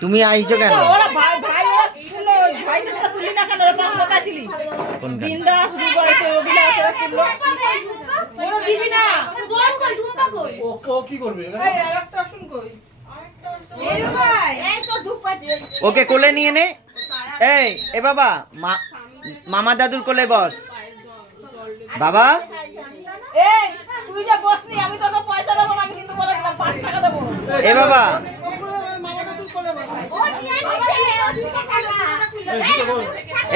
তুমি আইছো কেন? ওকে কোলে নিয়ে নে। এই এ বাবা, মামা দাদুর কোলে বস বাবা। তুই যে বসনি, আমি তোকে পয়সা দেবো না, আমি কিন্তু বলে দিলাম 5 টাকা দেবো। এ বাবা,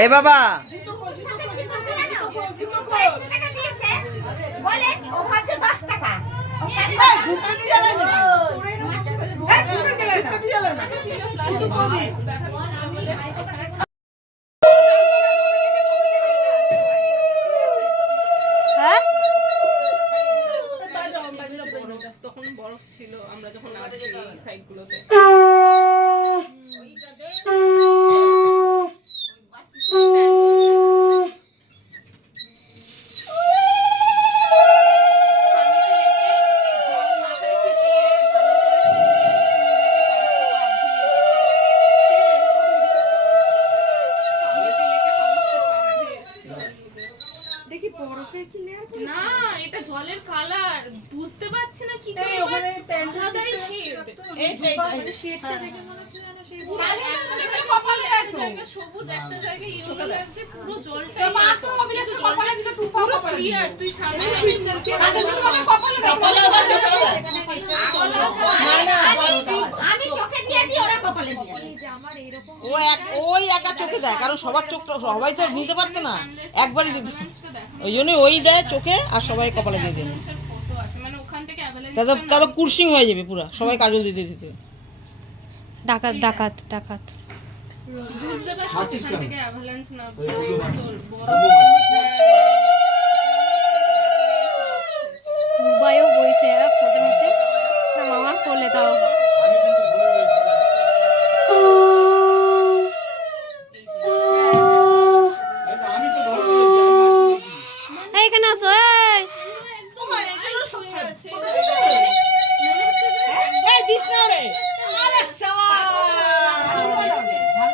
এ বাবা, তখন বরফ ছিল, আমরা যখন আসি এই সাইডগুলোতে। না এটা জলের কালার বুঝতে পারছি না কি করে। ওখানে প্যান্টাদাই শীট, এই শীটটা দেখে মনে হচ্ছে যেন সেই কপালে একটা সবুজ একটা জায়গায় ইয়েলো লাগছে, পুরো জলটা মা তো অভিলাষের কপালে যেটা টুপা কপালে ক্লিয়ার। তুই সামনে আমি চলছি আগে তো তোমাকে কপালে দাও, কপালে দাও, চোখে দাও। আমি চোখে দিয়ে দিই, ওরা কপালে দিয়ে আমার এরকম। ওই একা চোখে দেয়, কারণ সবার চোখটা সবাই তো বুঝতে পারতো না, একবারই দিতে, ওই জন্যই ওই দেয় চোখে আর সবাই কপালে দিয়ে দেবে। তাহলে কুরসিং হয়ে যাবে পুরো, সবাই কাজল দিতে দিতে। ডাকাত ডাকাত ডাকাত বুঝতে পারছিস এখান থেকে অ্যাভালাঞ্চ না দুবাইও বইছে ফটো নিতে না মামার কোলে দাও। এখানে আসো।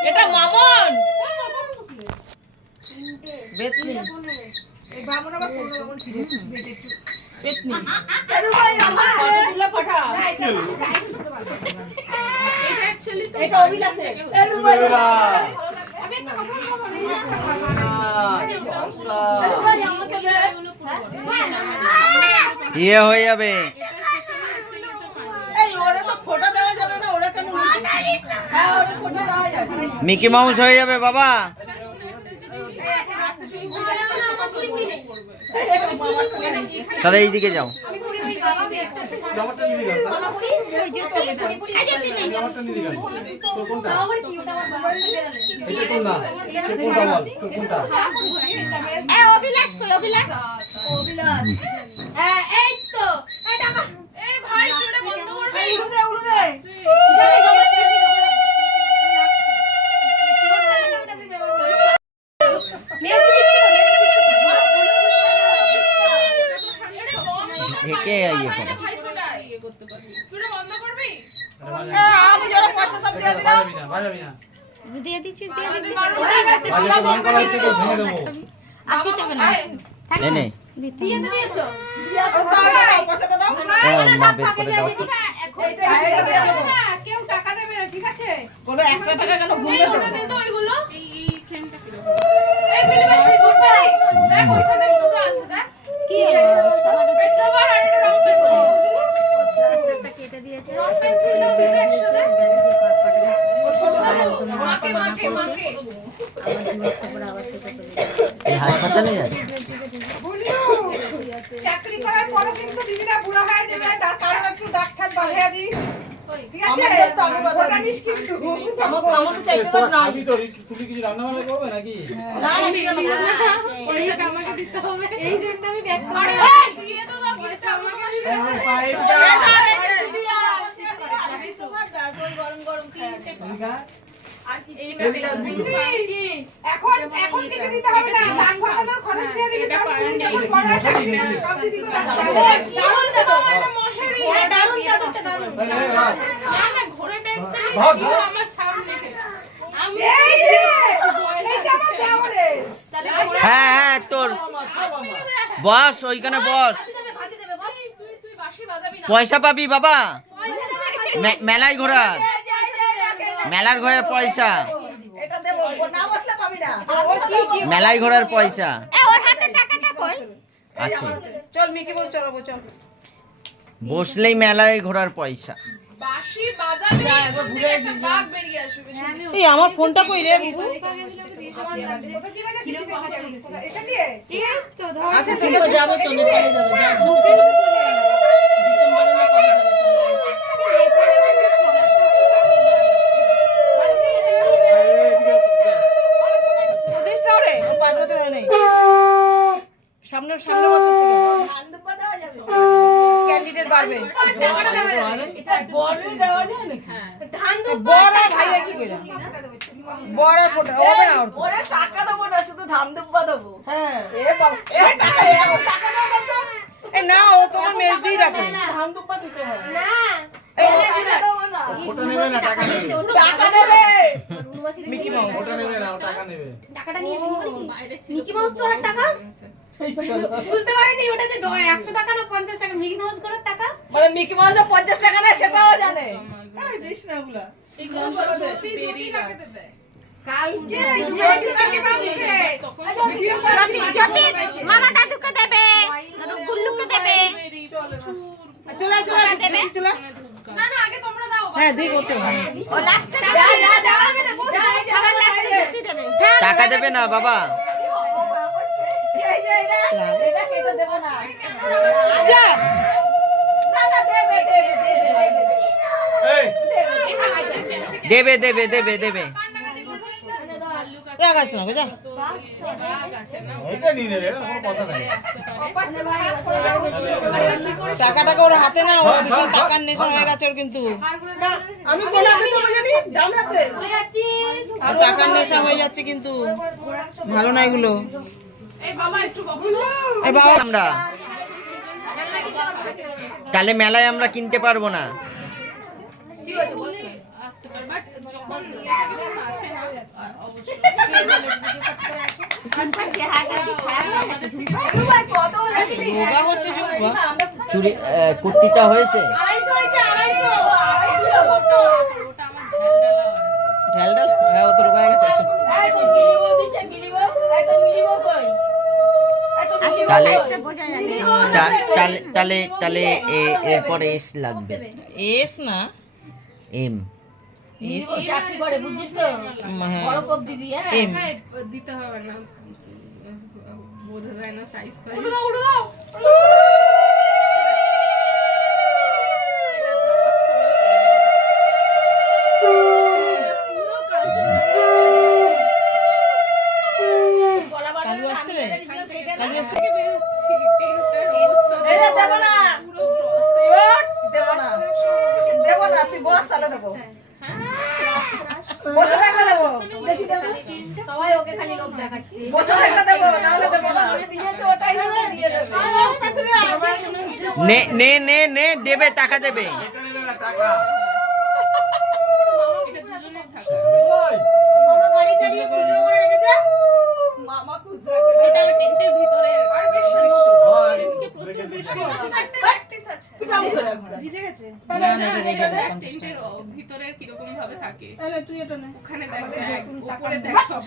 এটা মামন বেতনি এই বামন আবার কোন রকম ছিল বেতনি আরে ভাই আমার ফটো তুলে পাঠা। এটা অ্যাকচুয়ালি তো এটা অভিলাষে আরে ভাই আমি একটা কথা বলবো আরে ভাই আমাকে দে ইয়ে হয়ে যাবে। এই ওরে তো ফটো দেওয়া যাবে না, ওরে কেন হ্যাঁ ওরে ফটো দেওয়া যাবে, মিকি মাউস হয়ে যাবে বাবা। তাহলে এইদিকে যাও। এই তো এই ভাই তুইটা বন্ধ করবি। ঢেকে ইয়ে করো। আমি যারা পয়সা সব দিয়ে দিলাম, দিয়ে দিচ্ছিস দিয়ে দিচ্ছিস আর দিতে হবে না। এই নে দিয়ে তো দিয়েছো। পয়সাটা দাও। মা বের করে দাও তো। কেউ টাকা দেবে না, ঠিক আছে? বলো 1 টাকা কেন এই ঘুরে ওটা দে তো ওইগুলো। এই ফ্রেমটা কি রকম? এই মিলিবাস কি ঝুলবে রে? দেখ ওইখানে দুটো আছে, দেখ। কি পেট কভার আর একটা রক পেন্সিল। প্লাস্টারটা কেটে দিয়েছে। রক পেন্সিলটাও দিয়ে দে একসাথে। মাকে মাকে মাকে এই হাসপাতালে যাচ্ছে। চাকরি করার পরও কিন্তু দিদিরা বুড়া হয়ে যাবে, তার কারণ একটু ডাক্তার বাড়াইয়া দিস, ঠিক আছে? ওটা নিস কিন্তু আমাদের চাইতে তো না। তুমি কিছু রান্না বান্না করবে নাকি? না পয়সাটা আমাকে দিতে হবে। এই জন্য আমি ব্যাক আরে দিয়ে তো দাও, পয়সা আমাকে দিতে হবে। গরম গরম এদিকে এখন এখন কিছু দিতে হবে না, দান ফাটানোর খরচ দিয়ে দিবি, কারণ তুই যখন বড় হয়ে যাবি সব দিদি কো দান দারুণ চাদর, একটা মশারি, দারুণ চাদরটা দারুণ। না ঘোড়া টাইপ চালিয়ে আমার সামনে আমি এই যে এইটা আমার দেওরে তাহলে হ্যাঁ হ্যাঁ তোর বস ওইখানে বস, তুই বাঁশি বাজাবি না। পয়সা পাবি বাবা, মেলায় ঘোরার, মেলার ঘোরার পয়সা, এটা দেব, না বসলে পাবি না। মেলায় ঘোরার পয়সা। ওর হাতে টাকাটা কই? আচ্ছা চল মিকি বল চলো চল। বসলেই মেলায় ঘোরার পয়সা। বাঁশি বাজালে এখান থেকে একটা বাঘ বেরিয়ে আসবে। এই আমার ফোনটা কই রে বুবু? আচ্ছা তুমি তো যাবে তো নেপালে যাবে, যাও। ডিসেম্বরে না কবে যাবে প্রতিষ্ঠা রে 5 বছর হয় নাই, সামনের বছর থেকে ক্যান্ডিডেট বাড়বে। বড় ভাইয়া কি কইরা বড় ফটো হবে না ওর ওরে টাকা দেবো না, শুধু ধান দুব্বা দেবো। হ্যাঁ এ বাবা এ টাকা দাও তো। এ না ও তোমার মেজদি রাখে ধান দুপা দিতে হয় না, এই টাকা দেবো না। ওটা নেবে না, টাকা নেবে। টাকা দেবে। মিকি মাউস ওটা নেবে না, ও টাকা নেবে। টাকাটা নিয়েছি মিকি মাউস চোরের টাকা বুঝতে পারিনি, ওটা যে 100 টাকা না 50 টাকা মিকি মাউস করার টাকা, মানে মিকি মাউস 50 টাকা না সেটাও জানে। এই দিস না ওগুলা এগুলো সত্যি সত্যি কাকে দেবে? কালকে যদি কাকে পাবছে যদি মামা দাদুকে দেবে, গুল্লুকে দেবে, চলে দেবে চলে না না আগে তোমরা দাও। হ্যাঁ দিই করতে ও লাস্টে যাবে না, সবার লাস্টে যদি দেবে। টাকা দেবে না বাবা, এই যে এটা কেটে দেব না। যা না না দেবে এই দেবে দেবে দেবে দেবে। রাগাস না যা এটা নিয়ে নেবে, কোনো কথা নাই। টাকাটাকে ওর হাতে না, ওর ভীষণ টাকার নেশা হয়ে গেছে ওর, কিন্তু আমি কোন হাতে দেবো জানি ডান হাতে, আর টাকার নেশা হয়ে যাচ্ছে কিন্তু ভালো না এগুলো। এই বাবা একটু বাবু এই বাবা আমরা তাহলে মেলায় আমরা কিনতে পারবো না। আসতে পারে বাট যখন নিয়ে আসে না অবশ্যই রোগা হচ্ছে যুবা চুরি কুর্তিটা হয়েছে, ওটা আমার ঢেল ঢাল হ্যাঁ ও তো রোগা হয়ে গেছে। তাহলে তাহলে তাহলে এরপরে এস লাগবে, এস না এম। এস চাকরি করে বুঝছিস তো, বড় কোপ দিবি। হ্যাঁ এম দিতে হবে না, বোঝা যায় না সাইজ ফাইজ। কালু আসছে রে, কালু আসছে। সবাই ওকে খালি লোভ দেখাচ্ছে, বসে থাকলে দেবো, না হলে দেবো না। দিয়েছে ওটাই দিয়ে দেবে। নে নে নে নে দেবে, টাকা দেবে। এটা নেবে না, টাকা। এটা দুজনের থাকা। ওই, মামা গাড়ি চালিয়ে কুল্লু করে রেখেছে। মামা খুশি এটা আমার টেন্টের ভিতরে আর বেশ দৃশ্য। হয়, সেদিকে প্রচুর রেখে দে। বৃষ্টি হচ্ছে, একটা প্র্যাকটিস আছে। না না এটা রেখে দে। টেন্টের ভিতরে কিরকম ভাবে থাকে তাহলে তুই এটা নে। ওখানে দেখ ব্যাগ, উপরে দেখ সব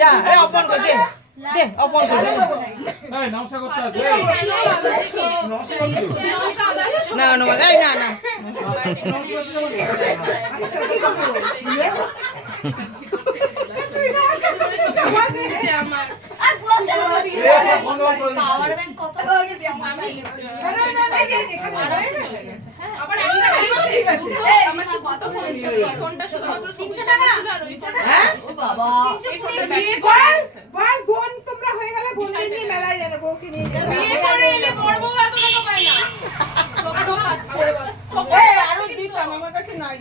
যা এ অপন কর দে, দে অপন কর দে। এই, নমস্কার করতে আছে। না না এই না না আমার আর বলছে না এই, সব বন্ধ করে দিচ্ছি। পাওয়ার ব্যাংক কত হয়ে গেছে আমি আমার। আবার একটা আমার কি কত ফোন ছিল, এই ফোনটা শুধুমাত্র 300 টাকা আর ওই ফোনটা হ্যাঁ বাবা বিয়ে বল বোন তোমরা হয়ে গেলে বোনদের নিয়ে মেলায় যাবে, বউকে নিয়ে যাবে। করে এলে বড় বউ এত টাকা পায় না, টোকা টোকা আছে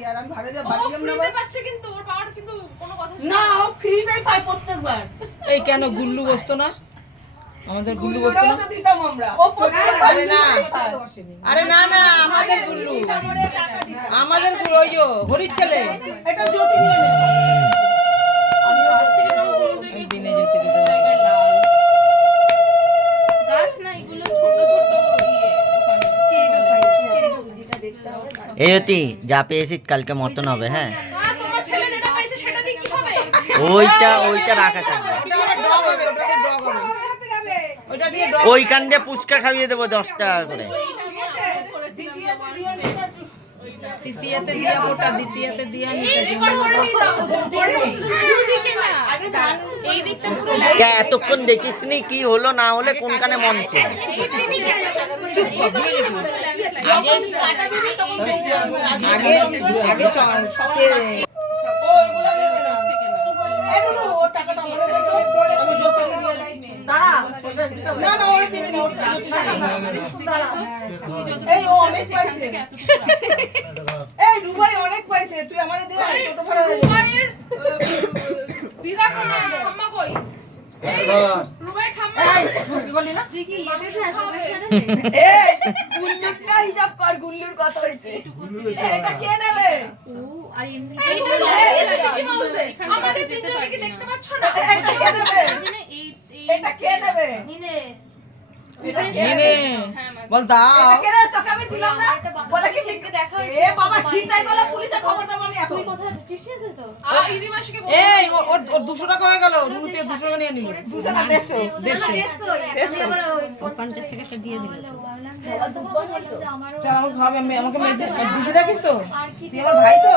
আর আমি ভাড়া দিয়ে ও বাড়ি যাব ফ্রিতে পাচ্ছে কিন্তু ওর পাওয়ার কিন্তু কোনো কথা শুনে না ও ফ্রিতেই পাই প্রত্যেকবার। এই কেন গুল্লু বসতো না? আমাদের গুল্লু বসতো গুল্লুরাও না? তো দিতাম আমরা। ও প্রত্যেকবার আরে না, আরে না না, আমাদের গুল্লু, আমাদের গুল্লু ওই যে হরির ছেলে। এটা জ্যোতি নিয়ে নে। গাছের রং কোনো জায়গায় দিনে যেতে দিতে কোনো জায়গায় লাল। গাছ না এগুলো ছোট ছোট ইয়ে ওখানে। এই অতি যা পেয়েছিস কালকে মটন হবে, হ্যাঁ তোমার ছেলে যেটা পেয়েছে সেটা দিয়ে কি হবে? ওইটা রাখা থাকবে। ওটা ডগ হবে, ওটাতে ডগ হবে। ওটা দিয়ে ডগ। ওইখান দিয়ে পুচকা খাইয়ে দেবো 10 টাকা করে। দ্বিতীয়তে দিয়া ওটা, দ্বিতীয়তে দিয়া নিতে। রেকর্ড করে নিয়ে যাও। দুদিকে না। এই দিকটা পুরো কে এতক্ষণ দেখিসনি কি হলো না হলে কোনখানে মঞ্চে? আগে আগে আগে ও টাকাটা আমাদের দাও। আমি জ্যোতি নিয়ে নিয়ে দাঁড়া। না না ওরে দিবি না, ওর টাকা দাঁড়া। এই ও অনেক পাইছে। এই দুবাই অনেক পাইছে, তুই আমারে দে, আমি ছোট ভাড়া হয়ে যাবে। রুবাইয়ের দিদা কোন ঠাম্মা কই? রুবাইয়ের ঠাম্মা তুই কি ইয়ে দিস না সবার সাথে? এই গুল্লুরটা হিসাব কর, গুল্লুর কত হয়েছে। এটা কে নেবে? আর এমনি এইটা দেখেছো মিকি মাউসে? আমাদের তিনজনকে কি দেখতে পাচ্ছ না? এটা কে নেবে? এটা কে নেবে? নিনে নিনে বল দাও। এটা কে নেবে? তোকে আমি দিলাম না। বলে কি সেদিনকে দেখা হয়েছে। এ বাবা ছিনতাই করলে পুলিশে খবর দেব আমি এখন। তুই কোথায় আছিস? টিসি আছে তো? ইদি মাসিকে এই ওর 200 টাকা হয়ে গেল, রুনুতে 200 টাকা নিয়ে নিল। 200 না 150। আমি আবার ওই 50 টাকাটা দিয়ে দিল। চল আমাকে খাবে, আমাকে দিদি রাখিস তো? তুই আমার ভাই তো?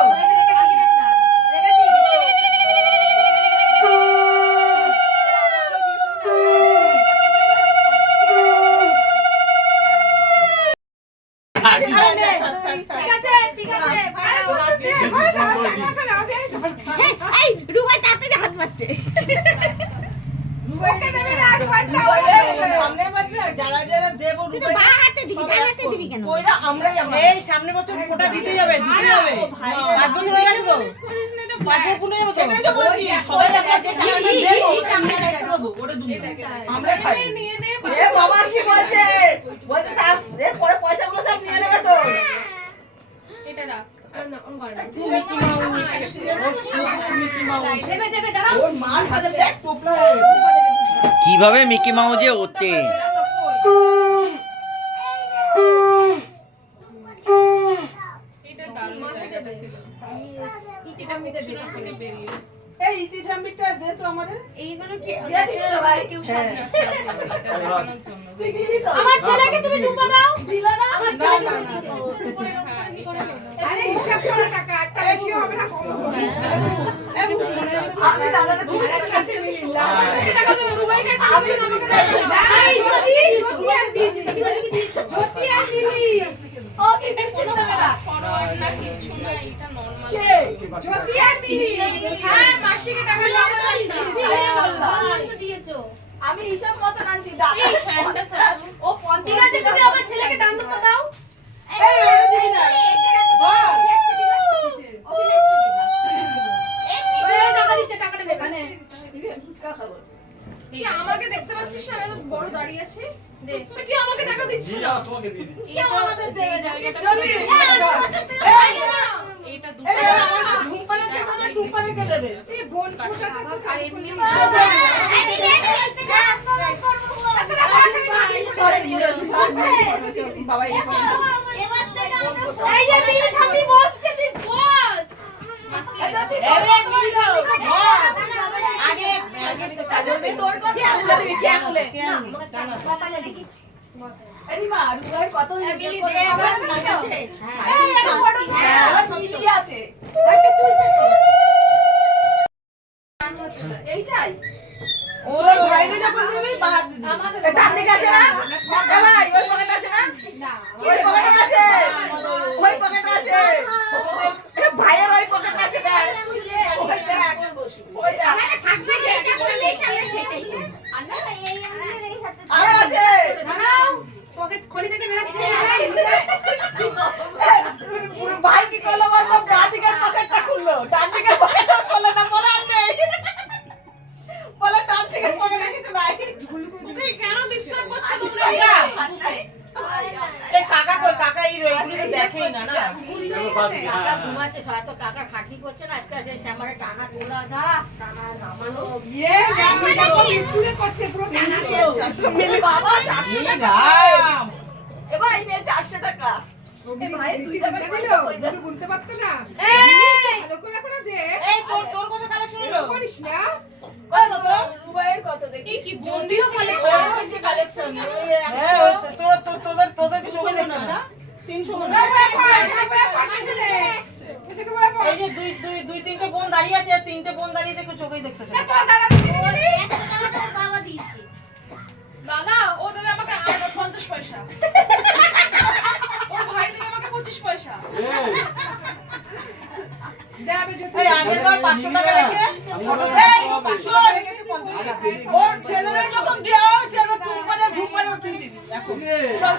ঠিক আছে ঠিক আছে এই রুবাই তাড়াতাড়ি হাত মারছে ওকে দেবে না, রুবাইটা সামনে বাজে যারা যারা দেব রুবাই বা হাতে দিবি, ডান হাতে দিবি কেন? কইরা আমরাই আমরা। এই সামনে বছর ফোটা দিতে যাবে, দিতে যাবে। 5 বছর হয়ে গেছে তো, 5 বছর পুরো যাবে সেটাই তো। তো বলছি, সবাই আমরা যে টাকাটা দেব ওরে দুই আমরা খাই। নিয়ে নে এ বাবা কি বলছে? বলছে তার এ পরে পয়সাগুলো সব নিয়ে নেবে তো। এটা রাস্তা দেবে দেবে দাঁড়াও ওর মার হাতে দেখ টোপলা হয়ে গেছে। কিভাবে মিকি মাউজে ওতে এটা দারুণ জায়গাটা ছিল এটা মিশনের থেকে বেরিয়ে এই ইতিঝাম্বিটা দে তো আমারে। এইগুলো কি দিয়ে দিবি তো ভাই। কেউ হ্যাঁ। এটা দেখানোর জন্য তুই দিবি তো? আমার ছেলেকে তুমি দুপা দাও দিলা না আমার ছেলেকে না, তুমি দিয়েছো আরে হিসাব করে টাকা একটা বেশি হবে না কম হবে? আমি দাদাকে 200 টাকা দিলাম। টাকা দেবো রুবাইকে টাকা দিন আমাকে দেবো এই জ্যোতি আর দিয়েছি। জ্যোতি আর দিলি। ও এটা কিন্তু কোনো টাকা। ফাস্ট ফরওয়ার্ড না কিছু না এটা নরমাল কে? জ্যোতি আর দিলি। হ্যাঁ মাসিকে টাকা বললাম তো দিয়েছো আমি হিসাব মতো আনছি দাদা। এই ফ্যানটা চালাবো ও 50 ঠিক আছে তুমি আমার ছেলেকে দান দুপা দাও এই ওরে দিবি না। বল। ওই টাকা দিচ্ছে টাকাটা নেবে মানে ফুচকা খাবো। কি আমাকে দেখতে পাচ্ছিস না আমি বড় দাঁড়িয়ে আছি তুমি কি আমাকে টাকা দিচ্ছ না কি আমাদের দেবে চলি। এটা দুটো এই আমাকে ঝুমপানে কে দেবে? টুম্পানে কে দেবে? এই বোন কোথাটা তো আর এমনি আমি লেট করতে যা আন্দোলন করব। এতটা পড়াশোনা আমি সরে বাবা এই করে। এবার থেকে আমরা এই যে তুই সামনে বসছে তুই বস আগে আগে তো কাজল দে। তোর কথা বলে দিবি কে বলে? না মনে কপালে লিখেছি আরে মা রুবাই কত হিসাব করে আমার আমার ঠিক কাছে আছে। এই একটা ফটো দে আমার মিলি আছে ওইটা তুলছে তো এইটাই ওর ভাইরে যখন দিবি বাহাত দিবি আমাদের ডান দিকে আছে না এ ভাই ওই পকেট আছে না ওই পকেট আছে ওই পকেট আছে এ ভাইয়ের ওই পকেট আছে দেখ ওই দেখ ওই দেখ আমারে থাকছে যে এটা করে লেই চলে সেটাই আন্না এই আমাদের এই হাতে আর আছে দাঁড়াও পকেট খলি থেকে বের করছে ভাই কি করলো বলতো, বাঁ দিকের পকেটটা খুললো, ডান দিকের পকেটটা খুললো না, বলে আর নেই। বলে ডান দিকের পকেটে কিছু নাই। ওকে কেন ডিস্টার্ব করছো তোমরা? এই কাকা কই? কাকা এইগুলো তো দেখেই না না। কাকা ঘুমাচ্ছে, হয়তো কাকা খাটি করছে না, আজকে সেই শ্যামারে টানা তোলা দাঁড়া, টানা নামানো। মিলি বাবা 400 এই টাকা। রাম। এবার এই নিয়ে 400 টাকা। এই তোর কত কালেকশন হলো? কত তোর? রুবাইয়ের কত দেখি? এই কি বন্দিরও বলে ওর বেশি কালেকশন। হ্যাঁ তোদেরকে চোখে দেখছো না? 300 মনে হয়। এই যে দুই তিনটে বোন দাঁড়িয়ে আছে, তিনটে বোন দাঁড়িয়ে আছে, কেউ চোখেই দেখতেছে না। দাদা ও দেবে আমাকে 50 পয়সা, ওর ভাই দেবে আমাকে 25 পয়সা। এই আগের বার 500 টাকা রেখে ফটো এই 500 রেখেছি 50। ওর ছেলেরা যখন দেওয়া হয়েছে এবার টুক করে ঝুম করে তুই দিবি। এখন চল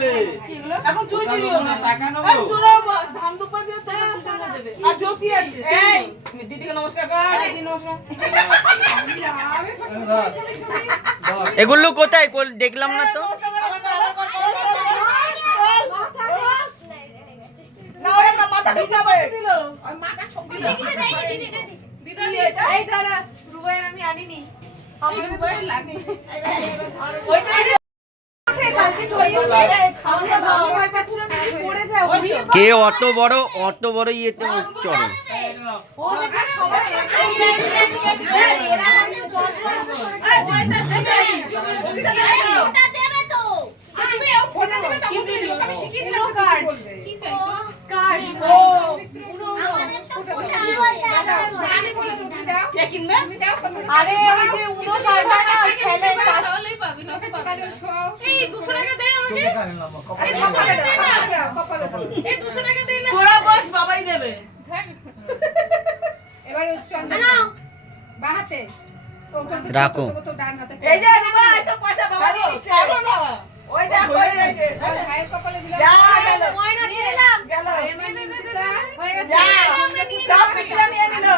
দে। এখন তুই দিবি না। এই তোরা বাস ধান দুপা দিয়ে তোরা দুজনে দেবে। আর জোসি আছে। এই দিদিকে নমস্কার কর। দিদি নমস্কার। এগুলো কোথায় দেখলাম না তো। না ওরে না মাথা ঢুকাবে। দিদা দিয়েছে। এই দাঁড়া, রুবাইয়ের আমি আনিনি। এই মোবাইল লাগে। কালকে ছড়িয়ে খাওয়া ভালো হয়ে যাচ্ছে না, পড়ে যায়। কে অত বড় ইয়েতে চড়ে। ও দেখো সবাই এরা আছে 10 ওটা দেবে তো। তুমি ও ফোনে দেবে তখন দিবি, ওকে আমি শিখিয়ে দিলাম কার্ড কি চাই তো? কার্ড ও আমাদের তো আমি বলে তুমি দাও। কে কিনবে? আরে ওই যে উনো কার্ডটা না খেলে তার তাহলেই পাবি না, পাবি না। এই 200 টাকা দে আমাকে। এই 200 টাকা দে না। এই 200 টাকা দে না। তোরা বস বাবাই দেবে। রাখো। এই যে বাবা এই তো পয়সা বাবা দিচ্ছে। ছাড়ো না। ওই দেখ ওই রয়েছে। যা গেল। ময়না দিয়ে দিলাম। গেল। হয়ে গেছে। যা। সব পিটিয়া নিয়ে নিল।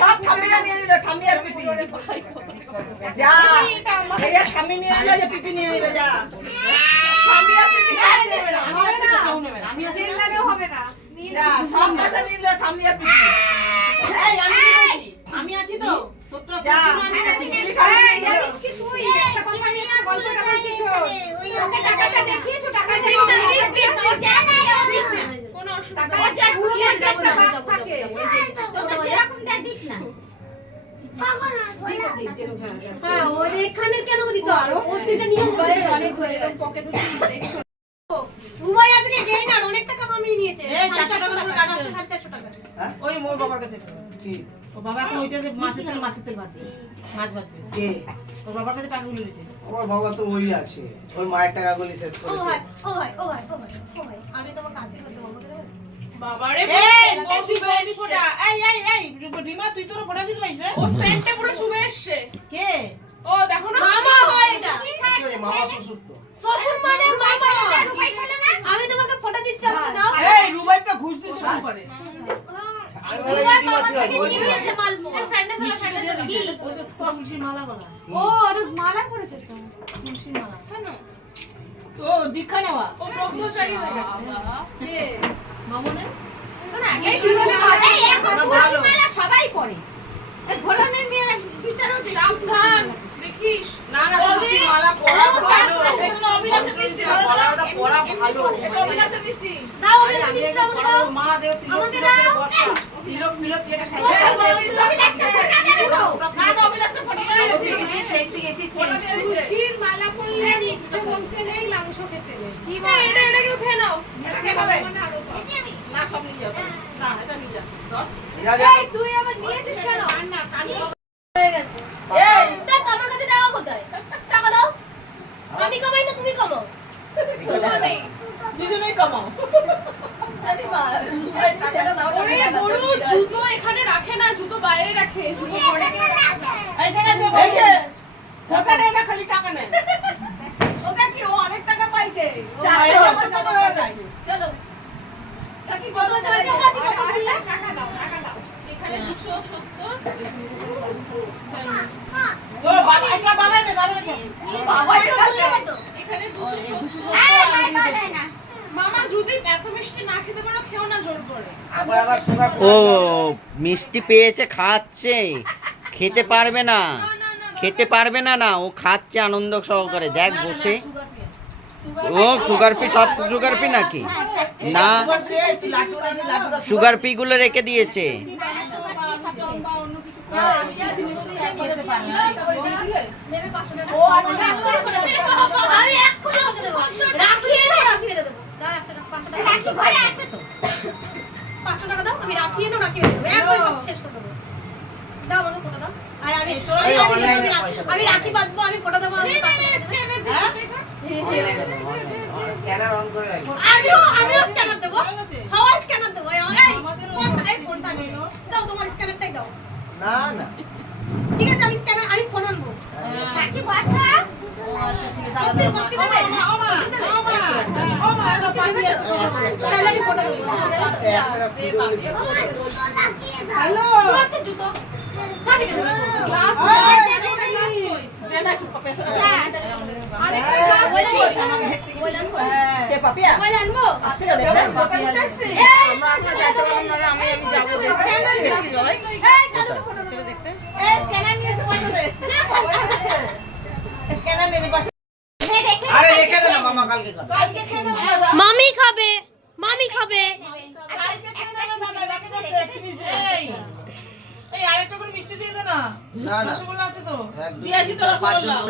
সব ঠামিয়া নিয়ে নিল, ঠামিয়া পিপি। যা। এই ঠামি নিয়ে নিল, যে পিপি নিয়ে নিল যা। ঠামিয়া পিপি সব নেবে না। আমি আছি তো কেউ নেবে না। আমি আছি। চিল্লালেও হবে না। যা সব পয়সা নিয়ে নিল ঠামিয়া পিপি। এই আমি কি বলছি? আমি আছি তো। তোরটা যা। আমি আছি। মিলি ঠামিয়া এই নিয়ে নিল। জানিস কি তুই একটা কথা নিয়ে গল্পটা বলছিস ওকে টাকাটা দেখিয়েছো, টাকা দিন দিও না, দিন, দিন, দিন। কোনো অসুবিধা নেই। যা ভুলে একটা বাদ থাকে তোদের যেরকম দেয় দিক না। হ্যাঁ ওর এখানে কেন দিতে আর প্রতিটা নিয়ম অনেক হয়ে গেছে। রুবাই আজকে যেই না অনেক টাকা কামিয়ে নিয়েছে। এই 400 টাকা করে কাটবে। 450 টাকা। ওই মোর বাবার কাছে। ও বাবা এখন ওইটাতে মাছের তেল ভাত দেবে। মাছ ভাত দেবে। কে? ওর বাবার কাছে টাকাগুলো রয়েছে। আমার বাবা তো ওই আছে, ওর মায়ের টাকাগুলি শেষ ও করেছে। ভাই ও ভাই ও ভাই ও ভাই ও ভাই আমি তোমাকে আশীর্বাদ দেবো আমাকে দেবে? বাবারে এই সেন্টে বৌদি চুবে বৌদি এসছে। ফোটা। এই রিমা তুই তোর ফোটা দিতে পারিস রে? ও সেন্টে পুরো চুবে এসছে। কে? ও দেখো না। মামা হয় এটা। মামা শ্বশুর তো। শ্বশুর মানে মামা। আমি তোমাকে ফটো দিচ্ছি আমাকে দাও। এই রুবাইটা ঘুষ দিতে শুরু করে। রুবাই মামা থেকে নিয়ে নিয়েছে মালমো। এই ফ্রেন্ডে চলো কি? ওই তো তুলসী মালা গলা। ও আর মালা করেছে তো। তুলসী মালা। কেন? তো দীক্ষা নেওয়া। ও ব্রহ্মচারী হয়ে গেছে। কে? মামনে? এই জীবনে এই এখন তুলসী মালা সবাই পড়ে। এই ভোলানের মেয়েরা গিটারও দেখে। সাবধান, দেখিস। না না তুলসী মালা পড়া ভালো। এগুলো অবিনাশের মিষ্টি ধরো। পড়াটা পড়া ভালো। এটা অবিনাশের মিষ্টি। দাও ওরে মিষ্টি আমাকে দাও। মা দেও তিলক আমাকে তিলক দাও। বর্ষা। তিলক তিলক এটা খাই। অবিনাশকে ফটো দেবে তো। না না অবিনাশের ফটো দিয়েছি। সেই থেকে এসেছি। তুলসীর মালা পরলে মিথ্যে বলতে নেই মাংস খেতে নেই। কি এই, এটা কেউ খেয়ে নাও। এটা কে খাবে? না সব নিয়ে যাও। না এটা নিয়ে যা। ধর। যা যা। এই তুই আবার নিয়েছিস কেন? না কানি। হয়ে গেছে। এই দেখ আমার কাছে টাকা কোথায়? টাকা দাও। আমি কামাই না তুমি কামাও। সোজা নেই। দুজনেই কামাও। আরে মা এই ছাতাটা দাও। ওরে গরু জুতো এখানে রাখে না, জুতো বাইরে রাখে, জুতো পরে কেউ রাখে না। এই ঠিক আছে এই যে টাকা নেই না খালি টাকা নেই। ওটা কি ও অনেক টাকা পাইছে। 400 400 টাকা হয়ে গেছে। চলো কত হচ্ছে মাসি? ও মাসি কত খুললে? এখানে 270 ও বাবা এসব বাবা রে বাবা রে বাবা এটা খুললে কত? এখানে 270 মামা যদি এত মিষ্টি না খেতে পারো খেও না জোর করে ও মিষ্টি পেয়েছে খাচ্ছে, খেতে পারবে না, খেতে পারবে না না, ও খাচ্ছে আনন্দ সহকারে। দেখ বসে, ও সুগার পি, সব সুগার পি নাকি না, সুগার পি গুলো রেখে দিয়েছে। নেবে 500 টাকা। আমি এক্ষুনি ওকে দেবো। রাখিয়ে নাও, রাখিয়ে দেবো। দাও 500 টাকা। রাখি ঘরে আছে তো। 500 টাকা দাও, আমি রাখিয়ে নাও, রাখিয়ে দেবো। একবার সব শেষ করে দেবো। দাও আমাকে ফটো দাও। আর আমি রাখি বাঁধবো, আমি ফটো দেবো। আমিও স্ক্যানার দেবো, সবাই স্ক্যানার দেবো। এই ফোনটা দাও, তোমার স্ক্যানারটাই দাও। না না ঠিক আছে, আমি স্ক্যানার, আমি ফোন আনবো। রাখি ভাষা সত্যি সত্যি দেবে? তাহলে আমি ফটো দেবো। হ্যালো কত জুতো? গ্লাস আরেকটা গ্লাস বলে আনবো। কে পাপিয়া বলে আনবো। আসে দেখো ফটো দিতে আসছে আমরা আপনার যাইতে পারবো না, আমি যাবো দেখতে। ছেলে দেখতে এই স্ক্যানার নিয়ে এসে পয়সা দে স্ক্যানার নিয়ে বসে আরে রেখে দে না মামা, কালকে খাবে। কালকে খেয়ে নেবে মামি খাবে, মামি খাবে। কালকে খেয়ে নেবে দাদা রেখে দে এই আরেকটা করে মিষ্টি দিয়ে দে না না না রসগোল্লা আছে তো এক, দুই, দিয়েছি তিন, তো চার, পাঁচ রসগোল্লা জন।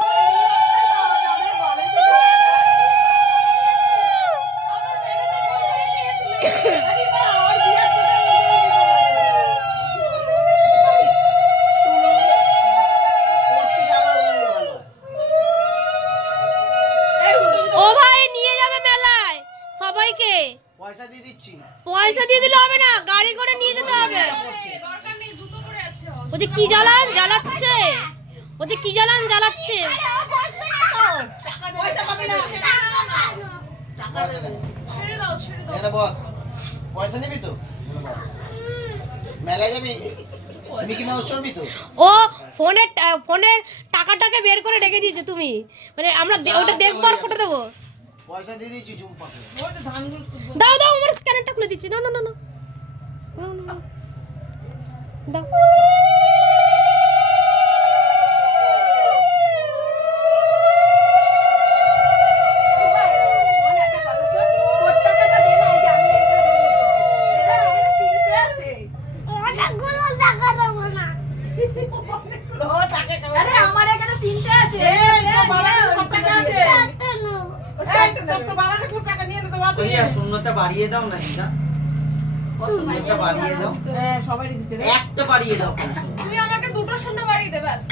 ও ভাই নিয়ে যাবে মেলায় সবাইকে। পয়সা দিয়ে দিচ্ছি। পয়সা দিয়ে দিলে হবে না, গাড়ি করে নিয়ে যেতে হবে। দরকার নেই, জুতো পরে আছে ও যে কি জ্বালান জ্বালাচ্ছে, ও যে কি জ্বালান জ্বালাচ্ছে। পয়সা পাবি না ছেড়ে দাও এখানে বস, পয়সা নিবি তো? মেলায় যাবি, মিকি মাউস চড়বি তো? ও ফোনের টাকাটাকে বের করে রেখে দিয়েছে তুমি, মানে আমরা ওটা দেখবো আর ফটো দেবো। পয়সা দিয়ে দিচ্ছি চুম্পাকে। ওই যে ধানগুলো দাও দাও, আমার স্ক্যানারটা খুলে দিচ্ছি। না না না না দাও। আরে আমার এখানে 3টে আছে। এই তো বাবার কাছে সব টাকা আছে এই তো বাবার কাছে সব টাকা নিয়ে নে তো বাবা ওই আর শূন্যটা বাড়িয়ে দাও না দিদা, শূন্যটা বাড়িয়ে দাও, হ্যাঁ সবাই দিচ্ছে রে একটা বাড়িয়ে দাও। তুই আমাকে দুটো শূন্য বাড়িয়ে দে ব্যাস।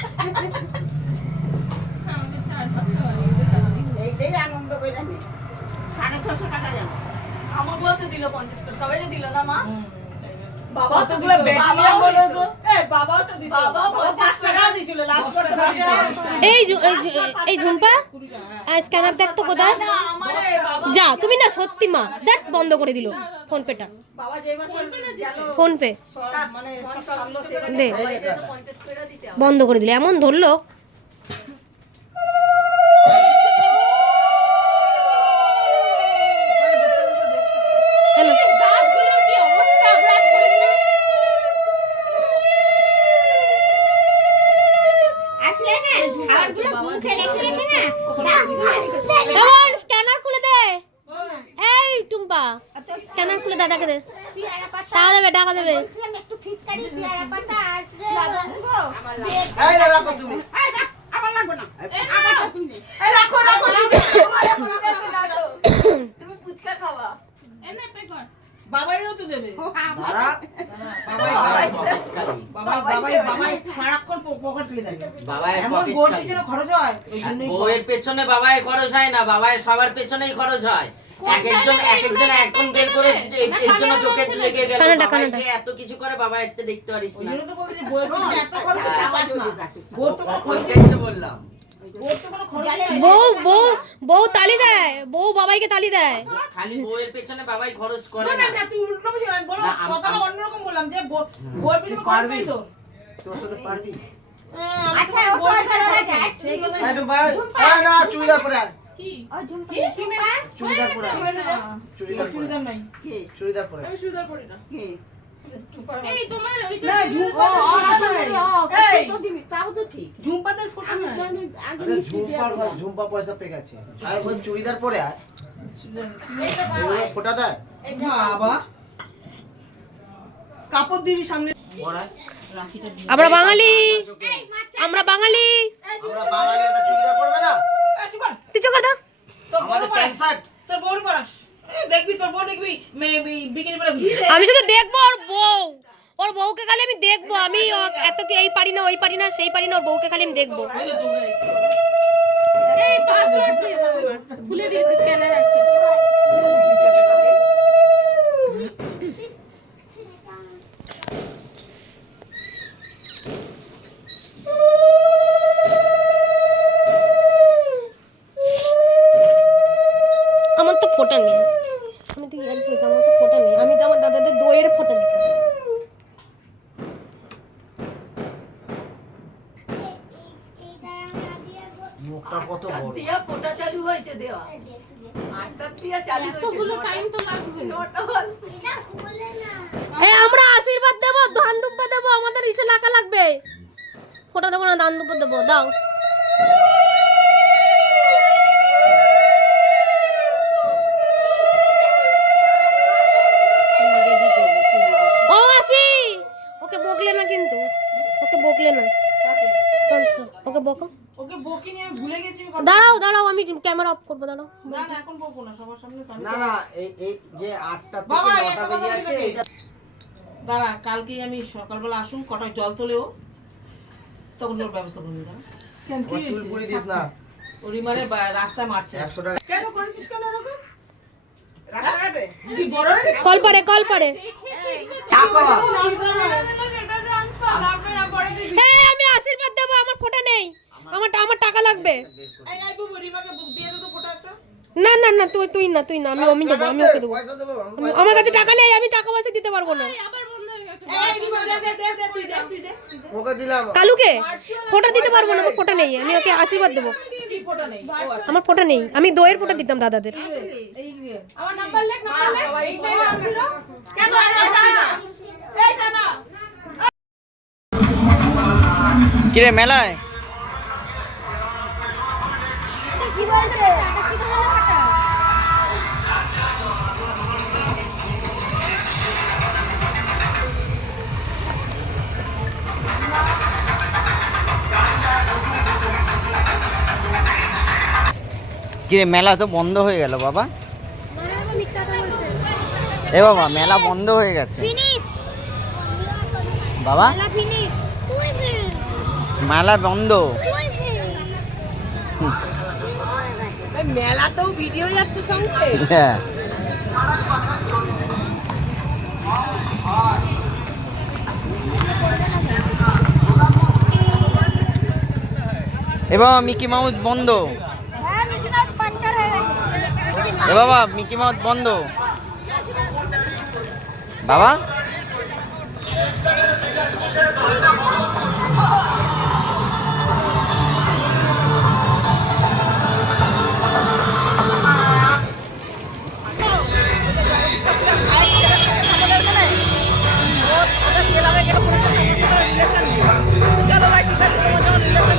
আমাকে 4-5টা বাড়িয়ে দে তাহলেই হলো। এইটাই আনন্দ কইরা নি 650 টাকা জানো আমাকেও তো দিল 50 করে সবাইকে দিল না মা বাবা তো গুলো বেটি নিয়ে বলো তো এই বাবাও তো দিত বাবা 50 টাকা দিছিল লাস্ট করে এই ঝুম্পা স্ক্যানার দেখ তো কোথায়। আমারে বাবা যা তুমি না, সত্যি মা দেখ বন্ধ করে দিল ফোন পেটা, বাবা যে বছর গেল ফোন পে মানে সব সামলো সেখানে দে। সবাইকে তো 50 করে দিতে বন্ধ করে দিল, এমন ধরলো। হ্যালো দাঁতগুলোর কি অবস্থা, ব্রাশ করিস না? আসলে না খাবারগুলো মুখে রেখে রেখে না এমন স্ক্যানার খুলে দে। এই টুম্পা স্ক্যানার খুলে দাদাকে দে, পেয়ারা পাতা টাকা দেবে টাকা দেবে। বলছিলাম একটু ফিটকারি পেয়ারা পাতা আর লবঙ্গ এই না রাখো তুমি। এই না আমার লাগবে না এই নাও। এই রাখো রাখো তুমি ফুচকা খাওয়া এনে পে কর। বাবাইও তো দেবে দাঁড়া, বাবাই পকেট খালি। বাবাই সারাক্ষণ পকেট ফেলে দেবে বাবাই এমন পকেট গোর খালি। পিছনে খরচ হয় ওই জন্যই বউয়ের পেছনে বাবাই খরচ হয় না, বাবাই সবার পেছনেই খরচ হয়। এক একজন এখন বের করে এর জন্য চোখে লেগে গেল। কানাডা, বাবাই কানাডা। যে এত কিছু করে বাবা এতে দেখতে পারিস ওই না। জন্য তো বলতে যে বউয়ের পিছনে এত খরচ করতে পারিস না গোর তো খরচ ওইটাই তো বললাম। ওর তো কোনো খরচ নেই। বউ তালি দেয়, বউ বাবাইকে তালি দেয়। খালি বউয়ের পেছনে বাবাই খরচ করে না, না। না, তুই উল্টো বুঝি না, বলো, না, কথাটা অন্যরকম বললাম যে বউয়ের পিছনে খরচ নেই তো। তোর সাথে পারবি? আচ্ছা ও তো ওরা যায় সেই কথা না চুড়িদার পরে আয়। কি ও ঝুমকা চুড়িদার পরে আয়। চুড়িদার পরে চুড়িদার নাই। চুড়িদার পরে আমি চুড়িদার পরি না। এই তোমার ওইটা না, ঝুমকা এই, তো দিবি তাও তো ঠিক ঝুমপাদের ফটো নাই। আগে আরে মিষ্টি দিয়ে ঝুম্পা পয়সা পেয়ে গেছে আর বল চুড়িদার পরে আয় এগুলো ফোটা দেয় বাবা কাপড় দিবি সামনে। পরায় আমরা বাঙালি, আমরা বাঙালি। আমরা বাঙালি না চুড়িদার পরবে না এই, চুপ কর। তুই চোখ দাও। তোর আমাদের বড় প্যান্ট শার্ট তোর বউর পরাস। দেখবি তোর বউ দেখবি বিকিনি পরে ঘুরছে। আমি শুধু দেখবো ওর বউকে খালি আমি দেখবো। আমি এত কি এই পারি না, ওই পারি না, সেই পারি না, ওর বউকে খালি আমি দেখবো। এই পাসওয়ার্ড দিয়ে দাও এবার। খুলে দিয়েছি, স্ক্যানার আছে। আমার তো ফোটা নেই, আমি তো ইয়ার খেয়েছি, আমার তো ফোটা নেই। আমি তো আমার দাদাদের দইয়ের ফোটা দিতাম। মুখটা কত বড় দিয়া ফোটা চালু হয়েছে দেওয়া আটটা দিয়া চালু এতগুলো টাইম তো লাগবে না। আমরা আশীর্বাদ দেবো, ধান দুব্বা দেবো, আমাদের ইসে লাকা লাগবে। ফোটা দেবো না, ধান দুব্বা দেবো, দাও। ও মাসি, ওকে বকলে না কিন্তু, ওকে বকলে না। আচ্ছা, ওকে বকো। ওকে বকিনি, আমি ভুলে গেছি আমি কথা। দাঁড়াও দাঁড়াও, আমি ক্যামেরা অফ করবো, দাঁড়াও। না না এখন বকবো না সবার সামনে তো আমি- না না এই যে 8টা থেকে বাবা, 9টা একটা বেজে কথা যাচ্ছে বলি এটা দাঁড়া, কালকে আমি সকালবেলা আসুন, কটায় জল তোলেও তখন ওর ব্যবস্থা করে নিতাম। কেন কি ও চুল হয়েছে? পুরি দিস না ও রিমারে রাস্তায় মারছে। 100 টাকা কেন করেছিস কেন এরকম? রাস্তাঘাটে? তুই বড় হয়ে গেছিস? কল পারে, কল পারে। টাকা আমি আশীর্বাদ দেবো, আমার ফোটা নেই, আমার টাকা লাগবে। এই বাবু, রিমাকে দিয়ে দে তো ফোটা একটা। না না না, তুই না, আমি দেবো, আমি ওকে দেবো। পয়সা দেবো আমার কাছে টাকা নেই, আমি টাকা পয়সা দিতে পারবো না। আবার বন্ধ হয়ে গেছে। এই রিমা দে দে দে দে, তুই দে তুই দে তুই দে। ওকে দিলাম কালুকে ফোটা দিতে পারবো না, আমার ফোটা নেই, আমি ওকে আশীর্বাদ দেবো। কি ফোটা নেই? ও আচ্ছা। আমার ফোটা নেই, আমি দইয়ের ফোটা দিতাম দাদাদের। এই যে আমার নাম্বার লেখ, নাম্বার লেখ। 8910। কেন এইটা না কিরে মেলায় কি বলছে? এটা কি ধরনের ফোটা? কিরে মেলা তো বন্ধ হয়ে গেল বাবা। এ বাবা, মেলা বন্ধ হয়ে গেছে বাবা, মেলা বন্ধ। মেলাতেও ভিডিও যাচ্ছে সঙ্গে। হ্যাঁ। এ বাবা, মিকি মাউস বন্ধ। এ বাবা, মিকি মাউস বন্ধ বাবা। চলো ভাই, ঠিক আছে, তোমার যখন রিলেশন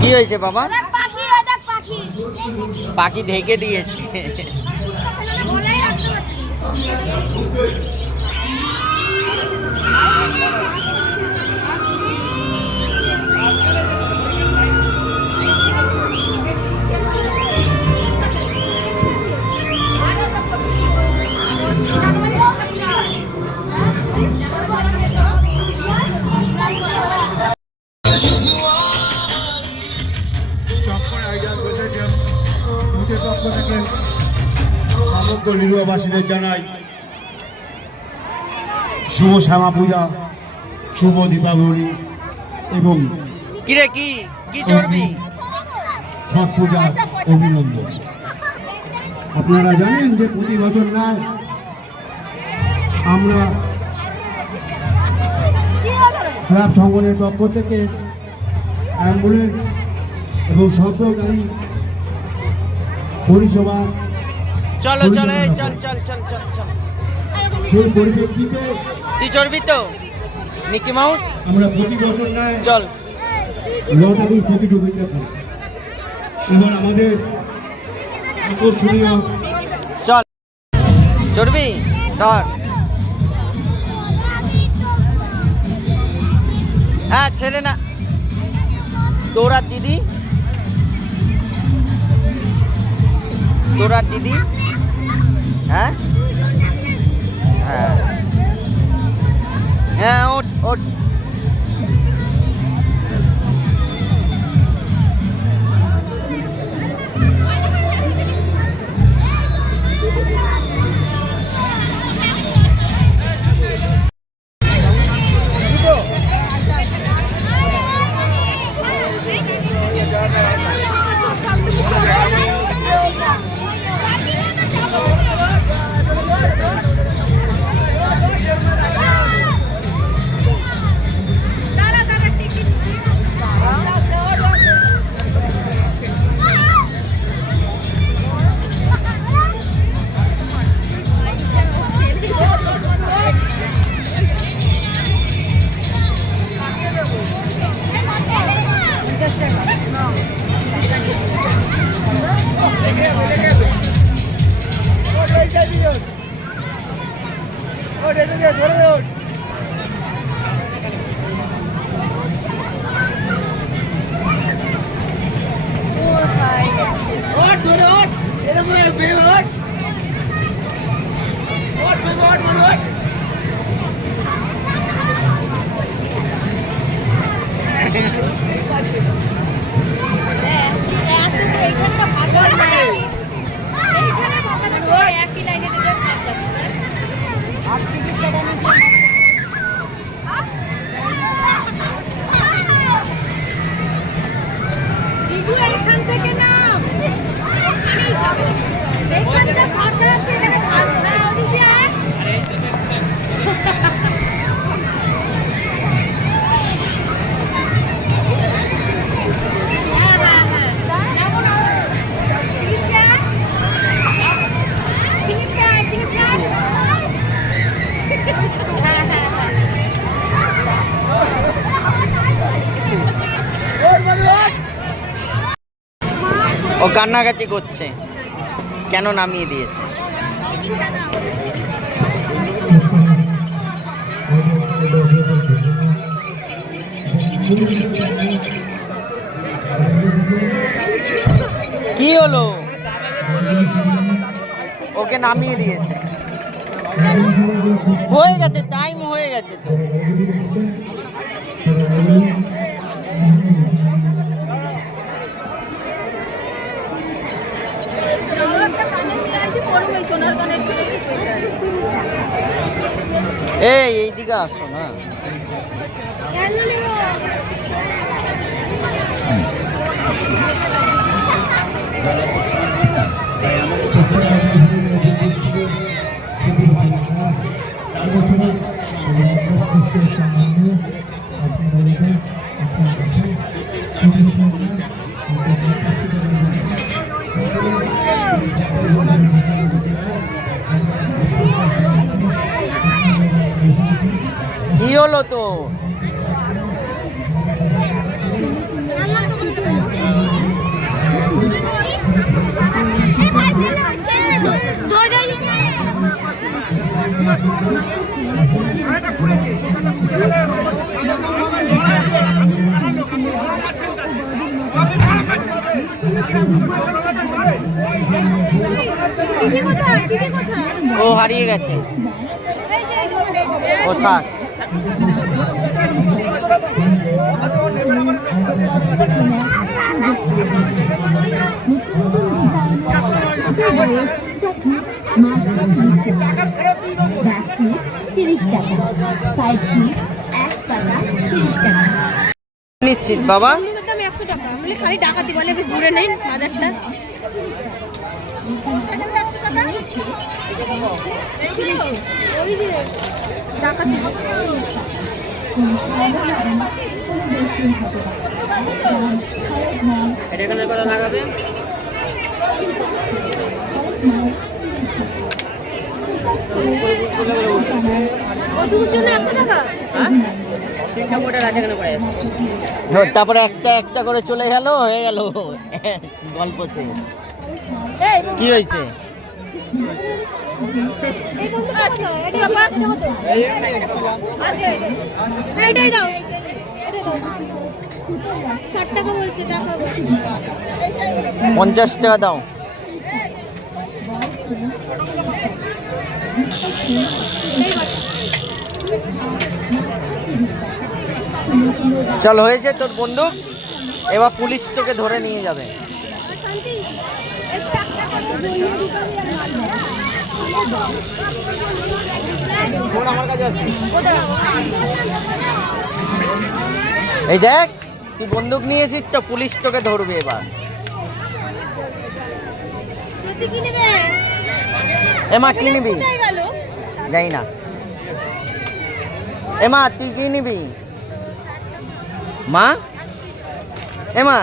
কি হয়েছে বাবা? পাখি, ও দেখ পাখি। পাখি ঢেকে দিয়েছে। গলায় রাখতে পারছি চক্কর আয়োজন করেছে মুখের পক্ষ থেকে সমগ্র নিরুয়াবাসীদের জানাই শুভ শ্যামা পূজা, শুভ দীপাবলি এবং কিরে কি কি চড়বি? ছট পূজা অভিনন্দন। আপনারা জানেন যে প্রতি বছর নয় আমরা ক্লাব সংগঠনের পক্ষ থেকে অ্যাম্বুলেন্স এবং সরকারি পরিষেবা চলো চলো এই চল চল চল চল চল। সেই পরিপ্রেক্ষিতে তুই চড়বি তো মিকি মাউস? আমরা প্রতি বছর নয় চল। লটারি প্রতিযোগিতা করি। এবার আমাদের আকর্ষণীয় চল চড়বি ধর। হ্যাঁ ছেড়ে না। তোরা দিদি হ্যাঁ হ্যাঁ হ্যাঁ ওঠ ওঠ। ও কান্নাকাটি করছে কেন নামিয়ে দিয়েছে। কি হলো? ওকে নামিয়ে দিয়েছে। হয়ে গেছে, টাইম হয়ে গেছে তো। এইদিকে আসো না। কি হলো তো? দিদি কোথায়? দিদি কোথায়? ও হারিয়ে গেছে। এই যে এই দোকানে। ও থাক। নিশ্চিত বাবা। বন্ধুদের দাম 100 টাকা। বলে খালি ডাকাতি বলে একটু ঘুরে নেই বাজারটা। ওই যে ডাকাতি। এটা এখানে করে লাগাবে। ওটুকুর জন্য 100 টাকা? তারপরে একটা একটা করে চলে গেল, হয়ে গেল গল্প শেষ। কি হয়েছে? এই বন্ধুটা কোথায়? এটা কত? এইটাই দাও। এটা দাও। 60 টাকা বলছে দেখাবো। 50 টাকা দাও। চল, হয়েছে তোর বন্দুক। এবার পুলিশ তোকে ধরে নিয়ে যাবে। শান্তি এই প্যাকটা কত বন্ধু ফোন আমার কাছে আছে। এই দেখ, তুই বন্দুক নিয়ে এসিস তো, পুলিশ তোকে ধরবে এবার। তুই কি নেবে? এমা কি নিবি? কোথায় গেল? যাই না। এমা তুই কি নিবি? মা, এমা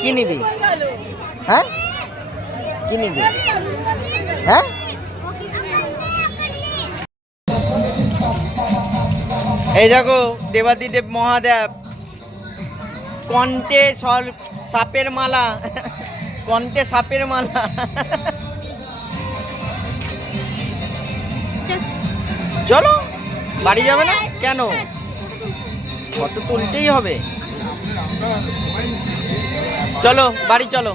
কি নিবি? হ্যাঁ, কি নিবি? হ্যাঁ, এই দেখো দেবাদিদেব মহাদেব কণ্ঠে সাপের মালা, কণ্ঠে সাপের মালা। চলো, বাড়ি যাবে না কেন? ফটো তুলতেই হবে। চলো বাড়ি চলো।